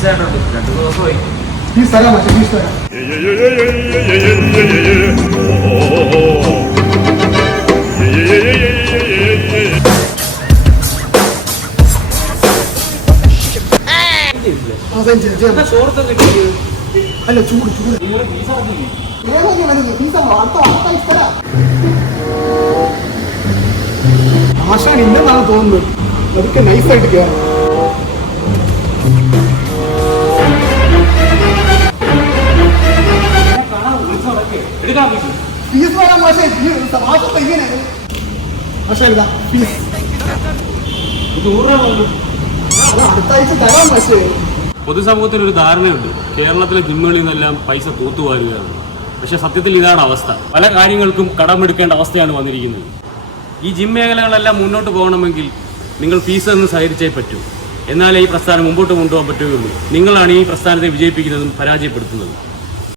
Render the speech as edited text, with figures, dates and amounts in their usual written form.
ഫീസായിട്ടുണ്ട് 2 ദിവസമായി. ഫീസ് തരാം പക്ഷേ ഫീസ് തരാം. അല്ല ചൂട് ചൂട് ആശാൻ ഇല്ലെന്നാണ് തോന്നുന്നത്. അതൊക്കെ നൈസായിട്ട് കയറാം. ഫീസ് വരാൻ മാഷേ മാസം ഇങ്ങനെ മാഷേ ഫീസ് അടുത്ത ആഴ്ച തരാം മാഷേ. പൊതുസമൂഹത്തിനൊരു ധാരണയുണ്ട്, കേരളത്തിലെ ജിമ്മുകളിൽ നിന്നെല്ലാം പൈസ തൂത്തുവാരുകയാണ്. പക്ഷെ സത്യത്തിൽ ഇതാണ് അവസ്ഥ. പല കാര്യങ്ങൾക്കും കടമെടുക്കേണ്ട അവസ്ഥയാണ് വന്നിരിക്കുന്നത്. ഈ ജിം മേഖലകളെല്ലാം മുന്നോട്ട് പോകണമെങ്കിൽ നിങ്ങൾ ഫീസ് എന്ന് സഹകരിച്ചേ പറ്റൂ. എന്നാലേ ഈ പ്രസ്ഥാനം മുമ്പോട്ട് കൊണ്ടുപോകാൻ പറ്റുകയുള്ളൂ. നിങ്ങളാണ് ഈ പ്രസ്ഥാനത്തെ വിജയിപ്പിക്കുന്നതും പരാജയപ്പെടുത്തുന്നതും.